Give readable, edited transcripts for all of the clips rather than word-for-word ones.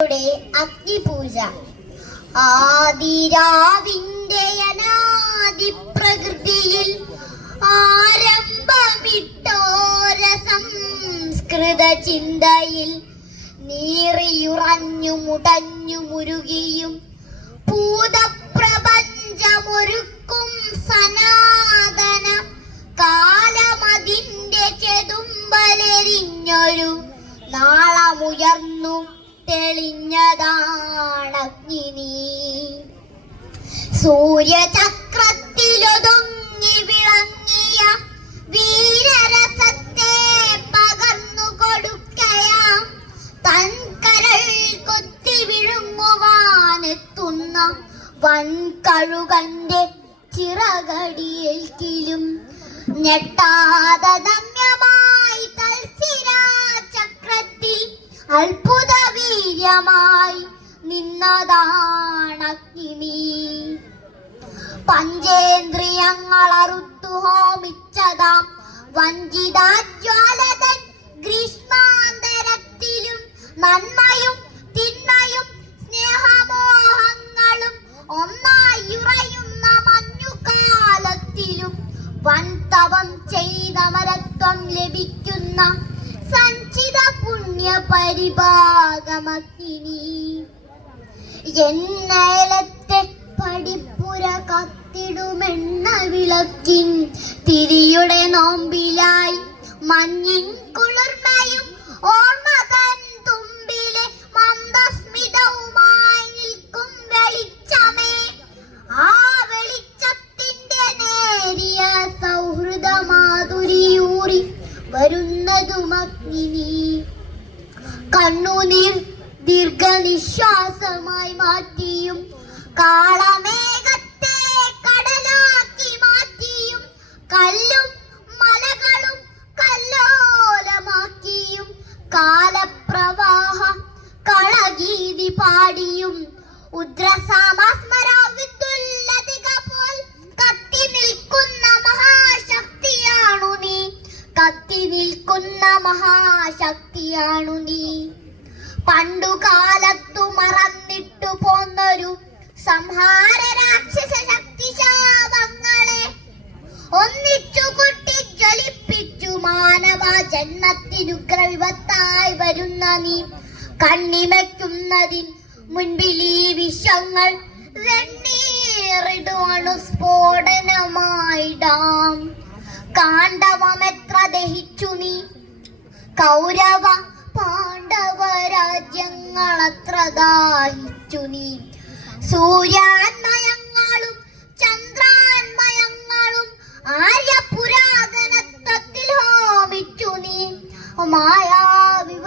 അഗ്നിപൂജ. ആദിരാവിന്റെ അനാദി പ്രകൃതിയിൽ ആരംഭമിട്ടോര സംസ്കൃത ചിന്തയിൽ നീറിയുറഞ്ഞു മുടഞ്ഞു മുരുകിയും ഭൂതപ്രപഞ്ചമൊരുക്കും സനാതന കാലമതിന്റെ ചെതുമ്പലെരിഞ്ഞൊരു നാളമുയർന്നു തെളിഞ്ഞതാണഗ്നി. സൂര്യചക്രത്തിലൊതുങ്ങി വിളങ്ങിയ വീരരസത്തെ പകർന്നു കൊടുക്കയാം തൻകരൾ കൊത്തി വിഴുങ്ങുവാനെത്തുന്ന വൻകഴുകന്റെ ചിറകടിയേൽക്കിലും ഞെട്ടാതെ ദമ്യമായി തൽസിരാചക്രത്തിൽ അത്ഭുത വീര്യമായി നിന്നതാണഗ്നി. പഞ്ചേന്ദ്രിയങ്ങൾ അറുത്തു ഹോമിച്ചതാം വഞ്ചിതാജ്വാലതൻ ഗ്രീഷ്മാന്തരത്തിലും നന്മയും തിന്മയും സ്നേഹമോഹങ്ങളും ഒന്നായുറയുന്ന മഞ്ഞുകാലത്തിലും വൻതവം ചെയ്ത മരത്വം ലഭിക്കുന്ന സഞ്ചിത പുണ്യ പരിഭാഗമഗ്നി. എന്നേലത്തെ പടിപ്പുര കത്തിടുമെണ്ണ വിളക്കിൻ തിരിയുടെ നോമ്പിലായി മഞ്ഞിൻ കുളിർമയും ഓർമ്മതൻ തുമ്പിലെ മന്ദസ്മിതവുമായി നിൽക്കും വെളിച്ചമേ. ആ വെളിച്ചത്തിന്റെ നേരിയ സൗഹൃദ മാധുരിയൂറി വരുന്നതുമഗ്നി. കണ്ണുനീർ ദീർഘനിശ്വാസമായി മാറ്റിയും കാളമേഘത്തെ കടലാക്കി മാറ്റിയും കല്ലും മലകളും കല്ലോലമാക്കിയും കാലപ്രവാഹ കളഗീതി പാടിയും ഉദ്രസാമസ്മരാവിദ്യുല്ലതിക പോൽ കത്തി നിൽക്കുന്ന മഹാശക്തിയാണു നീ. കത്തി നിൽക്കുന്ന മഹാശക്തിയാണു നീ. പണ്ടുകാലത്തു മറന്നിട്ടു പോന്നൊരു സംഹാര രാക്ഷസ ശക്തിശാപങ്ങളെ ഒന്നിച്ചു കുട്ടി ജ്വലിപ്പിച്ചു മാനവ ജന്മത്തിനുഗ്രവിപത്തായി വരുന്ന നീ. കണ്ണിമയ്ക്കുന്നതിൻ മുൻപിൽ ഈ വിഷങ്ങൾ വെണ്ണീറിടുവണു സ്ഫോടനമായിടാം. കാണ്ഡവമെത്ര ദഹിച്ചു നീ. കൗരവ പാണ്ഡവ രാജ്യങ്ങളത്ര ദാഹിച്ചു നീ. സൂര്യാന്മയങ്ങളും ചന്ദ്രാന്മയങ്ങളും ആര്യപുരാതനത്വത്തിൽ ഹോമിച്ചു നീ.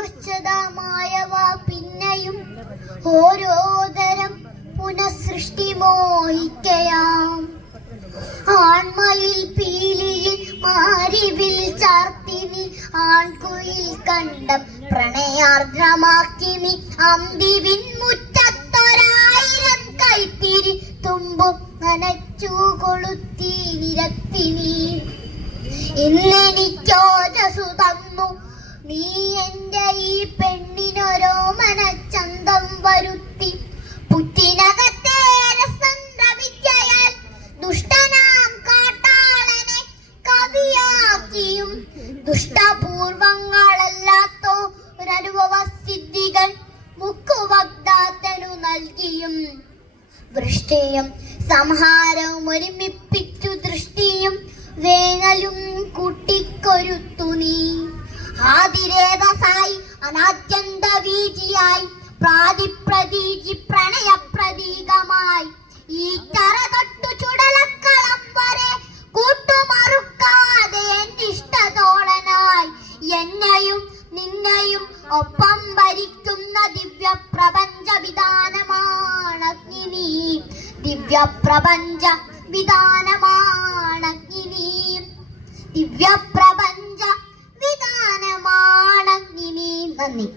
മായാവിവശതമായവ പിന്നെയും ഓരോതരം പുനഃസൃഷ്ടി മോഹിക്കയാം. ആൺമയിൽ പീലിയിൽ മാരിവിൽ ചാർത്തിനി ആൺകുയിൽ കണ്ടം പ്രണയാർദ്രമാക്കിനി. അന്തിവിൻ മുറ്റത്തൊരായിരം കൈത്തിരി തുമ്പും നനച്ചു കൊളുത്തി നിരത്തിനി. ഇന്നെനിക്കോജസു തന്നു നീ എന്റെ ഈ പെണ്ണിനൊരോ മനച്ചന്തം വരുത്തി. പുറ്റിനകത്തെ രസന്ദ്രവിദ്യയാൽ ദുഷ്ടനാം കാട്ടാളനെ കവിയാക്കിയും ദുഷ്ടപൂർവങ്ങളല്ലാത്തോ ഒരനുഭവ സിദ്ധികൾ മുക്കുവഗ്ദാത്തനു നൽകിയും വൃഷ്ടിയും സംഹാരവും ഒരുമിപ്പിച്ചു ദൃഷ്ടിയും വേനലും കൂട്ടിക്കൊരുത്തു നീ. ആദിരേതസായി അനാദ്യന്ത വീജിയായി പ്രാതിപ്രതീജി പ്രണയപ്രതീകമായി ഈ ചറ തൊട്ടു ചുടലക്കളം വരെ കൂട്ടുമറുക്കാതെ എന്നിഷ്ടതോളനായി എന്നെയും നിന്നെയും ഒപ്പം ഭരിക്കുന്ന ദിവ്യപ്രപഞ്ച വിധാനമാണഗ്നി. ദിവ്യപ്രപഞ്ച വിധാനമാണഗ്നി. ദിവ്യപ്രപഞ്ച വിധാനമാണഗ്നി. നന്ദി.